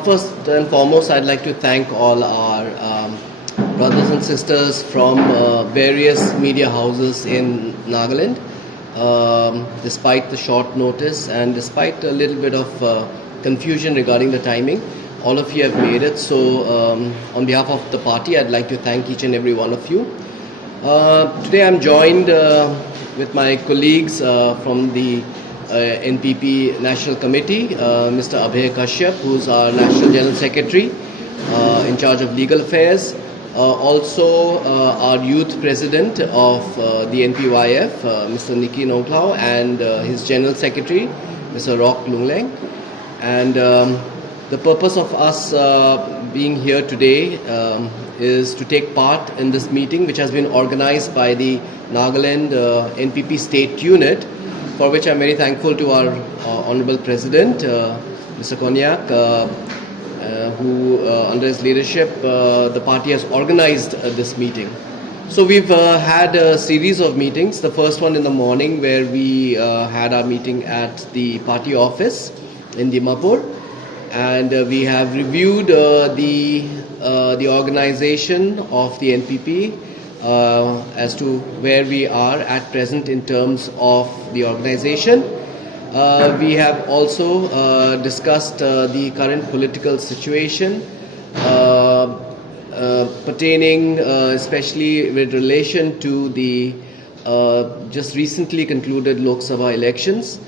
First and foremost, I'd like to thank all our brothers and sisters from various media houses in Nagaland. Despite the short notice and despite a little bit of confusion regarding the timing, all of you have made it. So on behalf of the party, I'd like to thank each and every one of you. Today I'm joined with my colleagues from the NPP National Committee, Mr. Abhay Kashyap, who's our National General Secretary in charge of legal affairs. Also our youth president of the NPYF, Mr. Nicky Nongklao, and his general secretary, Mr. Rock Lungleng. And the purpose of us being here today is to take part in this meeting, which has been organized by the Nagaland NPP state unit, for which I'm very thankful to our Honorable President, Mr. Konyak, who under his leadership, the party has organized this meeting. So we've had a series of meetings. The first one in the morning, where we had our meeting at the party office in Dimapur, and we have reviewed the organization of the NPP as to where we are at present in terms of the organization. We have also discussed the current political situation pertaining especially with relation to the just recently concluded Lok Sabha elections.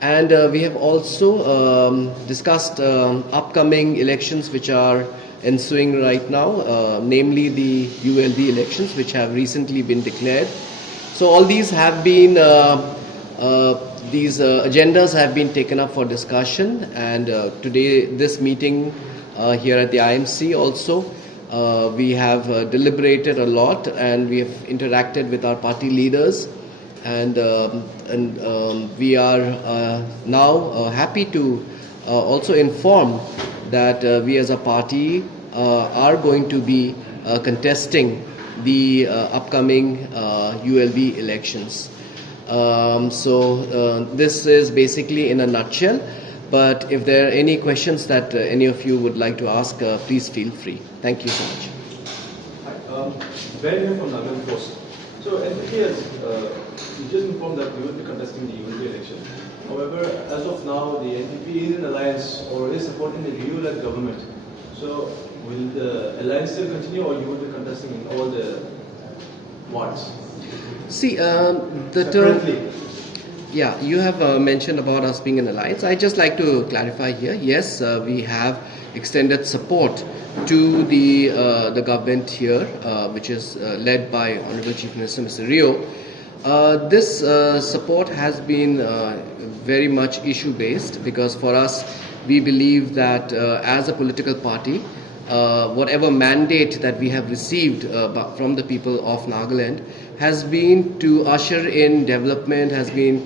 And we have also discussed upcoming elections which are ensuing right now, namely the ULB elections, which have recently been declared. So all these have been, these agendas have been taken up for discussion, and today this meeting here at the IMC also, we have deliberated a lot, and we have interacted with our party leaders, and we are now happy to also inform that we as a party are going to be contesting the upcoming ULB elections. So this is basically in a nutshell, but if there are any questions that any of you would like to ask, please feel free. Thank you so much. Hi, Ben here from Nagaland Post. So NPP has you just informed that we will be contesting the ULB election. However, as of now, the NPP is in alliance or is supporting the ULB government. So will the alliance still continue, or you will be contesting in all the wards? See, the term, yeah, you have mentioned about us being an alliance. I just like to clarify here. Yes, we have extended support to the government here, which is led by Honorable Chief Minister Mr. Rio. This support has been very much issue-based, because for us, we believe that as a political party, whatever mandate that we have received from the people of Nagaland has been to usher in development, has been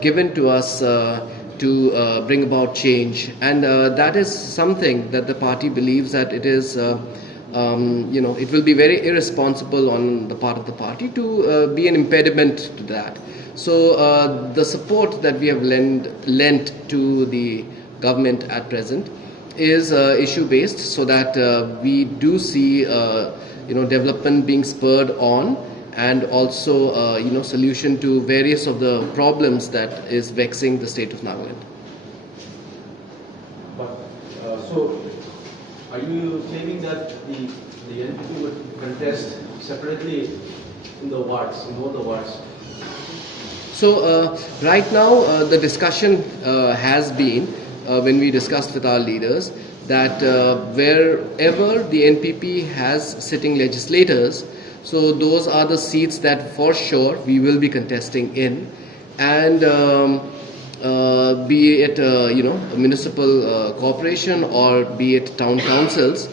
given to us to bring about change, and that is something that the party believes that it is it will be very irresponsible on the part of the party to be an impediment to that. So the support that we have lent to the government at present is issue-based, so that we do see development being spurred on, and also solution to various of the problems that is vexing the state of Nagaland. But so, are you claiming that the NPP would contest separately in the wards, in all the wards? So right now the discussion has been, when we discussed with our leaders, that wherever the NPP has sitting legislators, so those are the seats that for sure we will be contesting in, and be it a municipal corporation or be it town councils,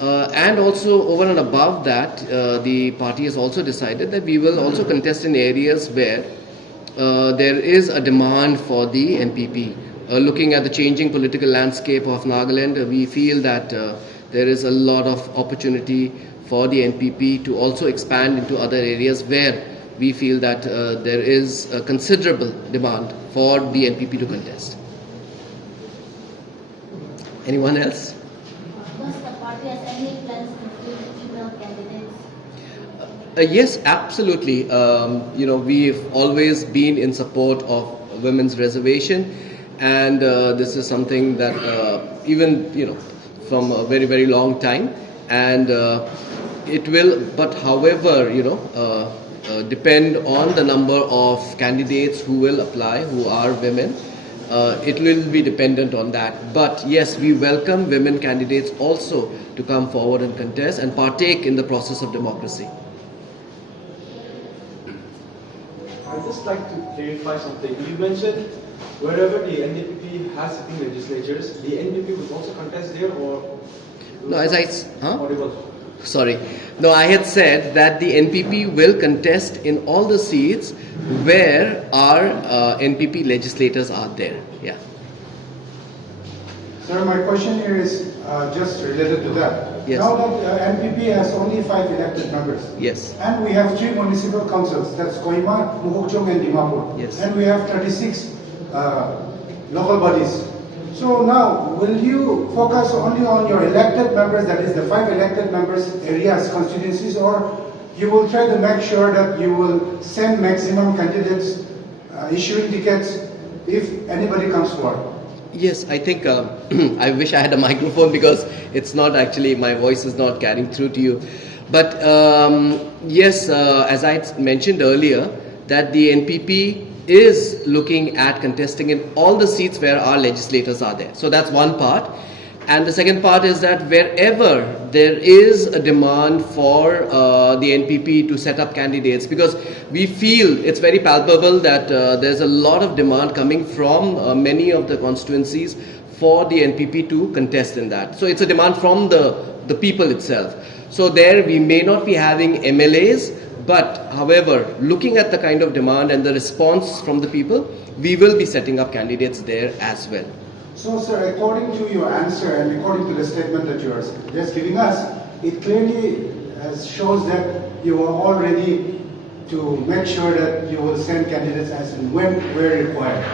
and also over and above that, the party has also decided that we will also contest in areas where there is a demand for the NPP. Looking at the changing political landscape of Nagaland, we feel that there is a lot of opportunity for the NPP to also expand into other areas where we feel that there is a considerable demand for the NPP to contest. Anyone else? Does the party has any plans to field female candidates? Yes, absolutely. We've always been in support of women's reservation, and this is something that even from a very very long time, and it will. But however, depend on the number of candidates who will apply, who are women. It will be dependent on that. But yes, we welcome women candidates also to come forward and contest and partake in the process of democracy. I'd just like to clarify something. You mentioned wherever the NPP has sitting legislatures, the NPP will also contest there, or No, as I audible? Sorry. No, I had said that the NPP will contest in all the seats where our NPP legislators are there. Yeah. Sir, my question here is just related to that. Yes. Now that NPP has only 5 elected members. Yes. And we have 3 municipal councils, that's Kohima, Mukhokchung and Dimapur. Yes. And we have 36 local bodies. So now, will you focus only on your elected members, that is the 5 elected members areas, constituencies, or you will try to make sure that you will send maximum candidates issuing tickets if anybody comes forward? Yes, I think I wish I had a microphone because it's not actually, my voice is not carrying through to you. But yes, as I mentioned earlier, that the NPP is looking at contesting in all the seats where our legislators are there. So that's one part. And the second part is that wherever there is a demand for the NPP to set up candidates, because we feel it's very palpable that there's a lot of demand coming from many of the constituencies for the NPP to contest in that. So it's a demand from the people itself. So there we may not be having MLAs, but however, looking at the kind of demand and the response from the people, we will be setting up candidates there as well. So, sir, according to your answer and according to the statement that you are just giving us, it clearly shows that you are all ready to make sure that you will send candidates as and when where required.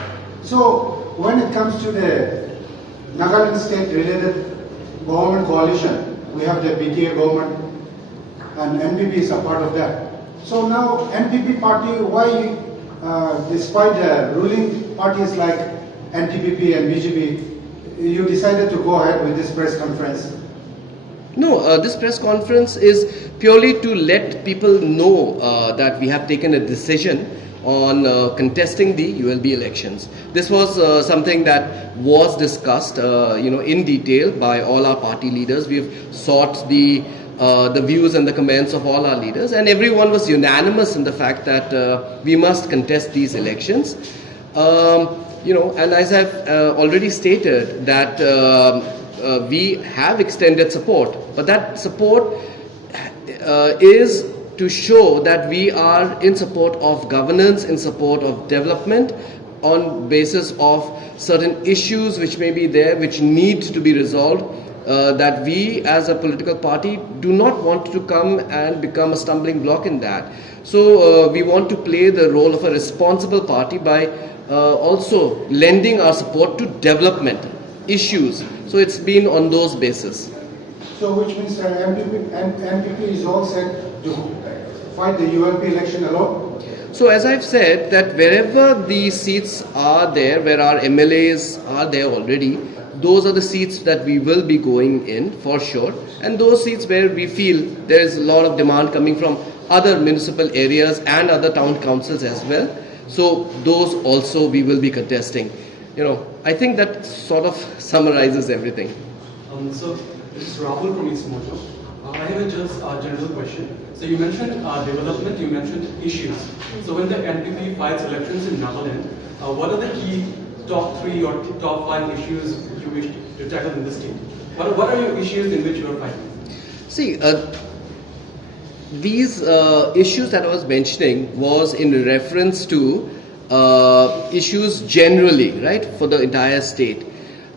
So, when it comes to the Nagaland state-related government coalition, we have the BTA government and NPP is a part of that. So now NPP party, why, despite the ruling parties like NTPP and BJP, you decided to go ahead with this press conference? No, this press conference is purely to let people know that we have taken a decision on contesting the ULB elections. This was something that was discussed, in detail by all our party leaders. We've sought the views and the comments of all our leaders, and everyone was unanimous in the fact that we must contest these elections. And as I've already stated that we have extended support, but that support is to show that we are in support of governance, in support of development, on basis of certain issues which may be there, which need to be resolved, that we as a political party do not want to come and become a stumbling block in that. So we want to play the role of a responsible party by also lending our support to development issues. So it's been on those bases. So which means that NPP is all set to fight the ULP election alone? So as I've said, that wherever the seats are there, where our MLAs are there already, those are the seats that we will be going in for sure. And those seats where we feel there is a lot of demand coming from other municipal areas and other town councils as well. So those also we will be contesting. I think that sort of summarizes everything. So this is Rahul from East Mojo. I have a just general question. So you mentioned development, you mentioned issues. So when the NPP fights elections in Nagaland, what are the key top 3 or top 5 issues you wish to tackle in this state? What are your issues in which you are fighting? See, these issues that I was mentioning was in reference to issues generally, right, for the entire state.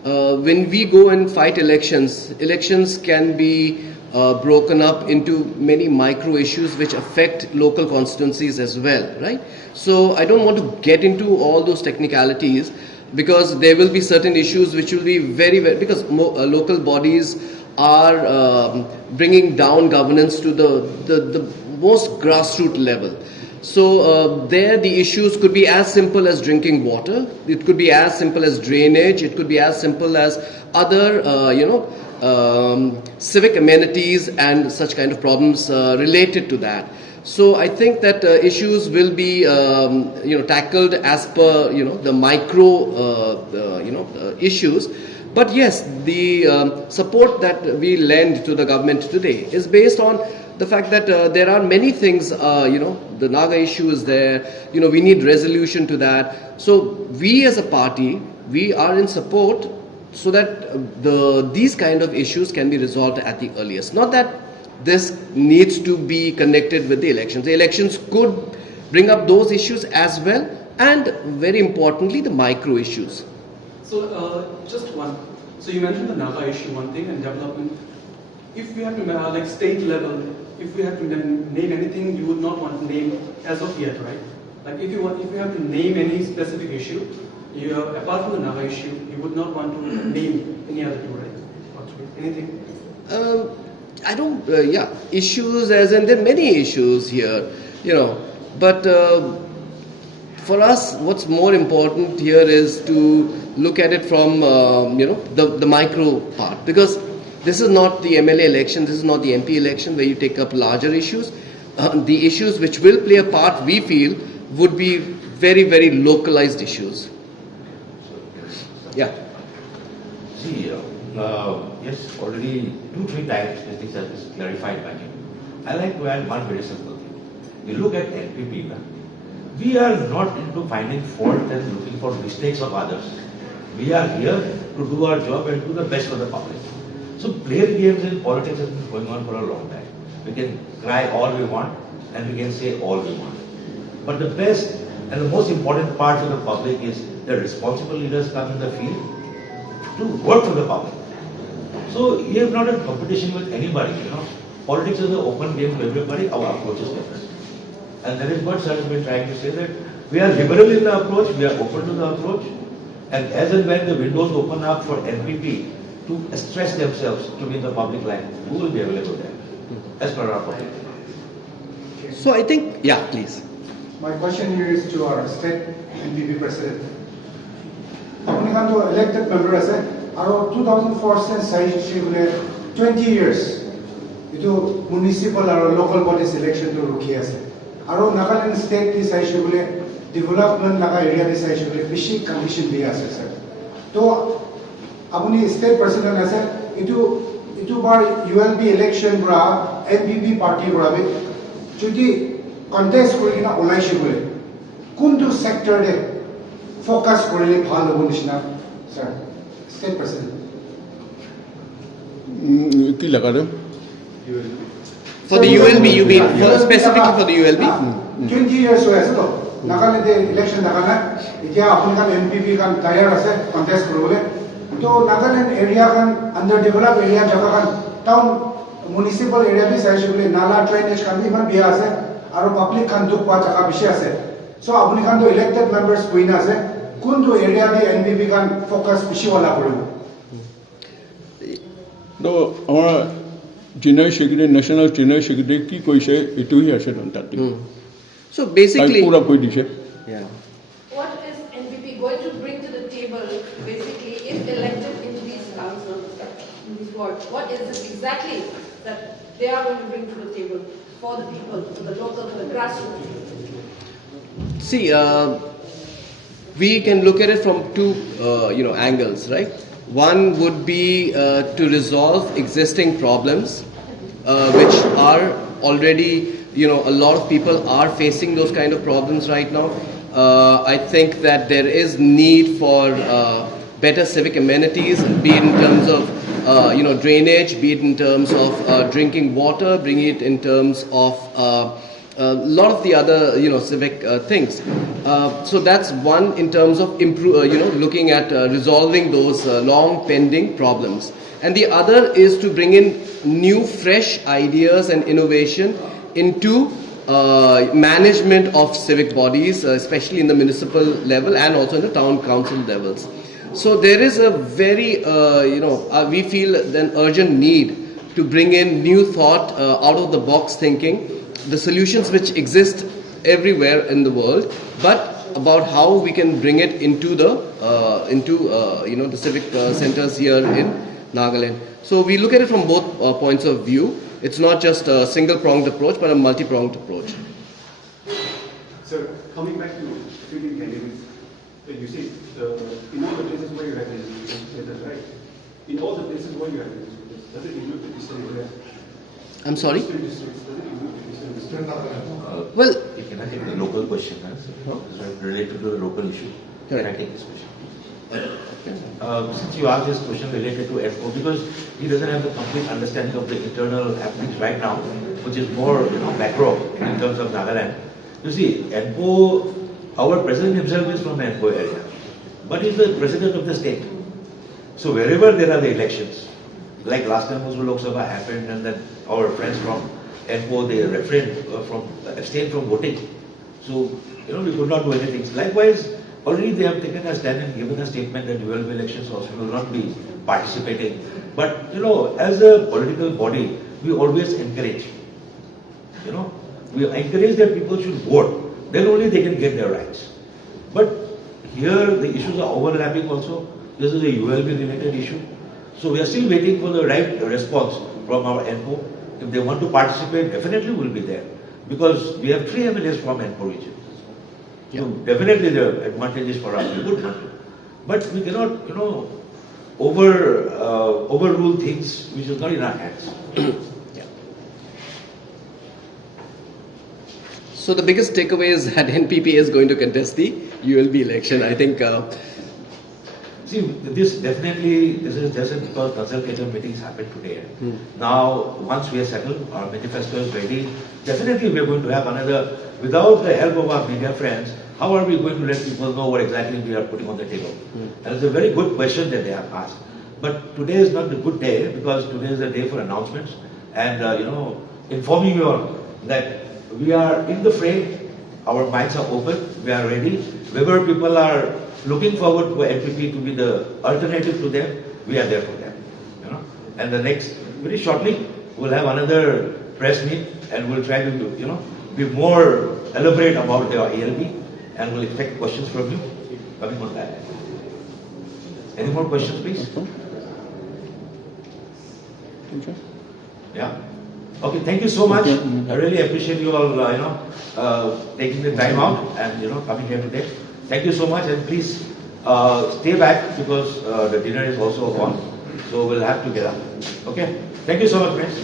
When we go and fight elections can be broken up into many micro issues which affect local constituencies as well, right? So I don't want to get into all those technicalities. because there will be certain issues which will be because local bodies are bringing down governance to the most grassroots level. So there the issues could be as simple as drinking water, it could be as simple as drainage, it could be as simple as other civic amenities and such kind of problems related to that. So I think that issues will be tackled as per the micro issues. But yes, the support that we lend to the government today is based on the fact that there are many things, the Naga issue is there, we need resolution to that. So we as a party, we are in support so that these kind of issues can be resolved at the earliest. Not that this needs to be connected with the elections. The elections could bring up those issues as well, and very importantly, the micro issues. So just one. So you mentioned the Naga issue, one thing, and development. If we have to, like state level, if we have to name anything, you would not want to name as of yet, right? Like if you have to name any specific issue, apart from the Naga issue, you would not want to name any other two, right? Or three, anything? I don't, issues as in there are many issues here, but for us, what's more important here is to look at it from, the micro part, because this is not the MLA election, this is not the MP election where you take up larger issues. The issues which will play a part, we feel, would be very, very localized issues. Yeah. See, yes, already 2-3 times this thing has been clarified by him. I like to add one very simple thing. You look at NPP, we are not into finding fault and looking for mistakes of others. We are here to do our job and do the best for the public. So player games in politics has been going on for a long time. We can cry all we want and we can say all we want. But the best and the most important part for the public is that responsible leaders come in the field to work for the public. So you have not a competition with anybody, Politics is an open game to everybody, our approach is different. And that is what sir has been trying to say, that we are liberal in the approach, we are open to the approach, and as and when the windows open up for NPP to stress themselves to be in the public line, who will be available there, as per our policy. So I think, please. My question here is to our state NPP president. Apuni kan to elected member ase, aro 2004 since sai shibule 20 years. Itu municipal aro local bodies election to ruki ase. Aro Nagaland state di sai shibule development laga area di sai shibule bishi condition di ase sir. To apuni state president ase, itu bar ULB election bra NPP party bra be chudi contest kori na olai shibule. Kuntu sector de focus kori bhal hobo nishna sir. State president. Ki laga de? For the ULB, you mean specifically for the ULB? 20 years ho ase to Nagaland election Nagaland itia apun kan NPP kan tayar ase contest koribole to Nagaland area kan underdeveloped area jaga kan town municipal area bi sai shibule nala drainage kan bi man bia ase aro public kan duk pa jaga bishi ase so apuni kan to elected members kuina ase kuntu area di NPP kan focus bishi wala koribo So our general secretary, national general secretary ki koi se itu hi ase don tat. So basically, pura koi dise. yeah. What is NPP going to bring to the table, basically, if elected into these councils, in these wards? What is it exactly that they are going to bring to the table for the people, for the local, for the grassroots? See, we can look at it from two, angles, right? One would be to resolve existing problems, which are already, a lot of people are facing those kind of problems right now. I think that there is need for better civic amenities, be it in terms of, drainage, be it in terms of drinking water, bring it in terms of a lot of the other, civic things. So that's one in terms of looking at resolving those long pending problems. And the other is to bring in new, fresh ideas and innovation into management of civic bodies, especially in the municipal level and also in the town council levels. So there is a very, we feel an urgent need to bring in new thought, out of the box thinking, the solutions which exist everywhere in the world, but about how we can bring it into the the civic centers here in Nagaland. So we look at it from both points of view. It's not just a single-pronged approach, but a multi-pronged approach. Sir, coming back to fielding candidates, you see, in all the places where you have this, right? In all the places where you have this, does it include the eastern area? I'm sorry? Eastern districts, does it include the eastern districts? Well, Can I take the local question, related to the local issue? Can I take this question? Since you asked this question related to ERCO, because he doesn't have the complete understanding of the internal happenings right now, which is more macro in terms of Nagaland. You see, ERCO, our president himself is from the ERCO area, but he's the president of the state. So wherever there are the elections, like last time also Lok Sabha happened, and then our friends from ERCO, they abstained from voting. So, we could not do anything. Likewise, already they have taken a stand and given a statement that ULB elections also will not be participating. But, as a political body, we always encourage. We encourage that people should vote. Then only they can get their rights. But here the issues are overlapping also. This is a ULB related issue. So we are still waiting for the right response from our NPO. If they want to participate, definitely will be there. Because we have 3 MLAs from NPO region. So definitely the advantage is for us. We would want to. But we cannot, overrule things which is not in our hands. so the biggest takeaway is that NPP is going to contest the ULB election. I think. See, this is just because consultative meetings happened today. Now, once we are settled, our manifesto is ready, definitely we are going to have another, without the help of our media friends, how are we going to let people know what exactly we are putting on the table? And it's a very good question that they have asked. But today is not the good day, because today is a day for announcements and, informing you all that we are in the fray, our minds are open, we are ready. Wherever people are looking forward for NPP to be the alternative to them, we are there for them. And the next, very shortly, we'll have another press meet and we'll try to, be more elaborate about the ALB and we'll expect questions from you coming on that. Any more questions, please? Yeah. Okay, thank you so much. I really appreciate you all, taking the time out and, coming here today. Thank you so much, and please stay back because the dinner is also on. So we'll have to get up. Okay? Thank you so much, friends.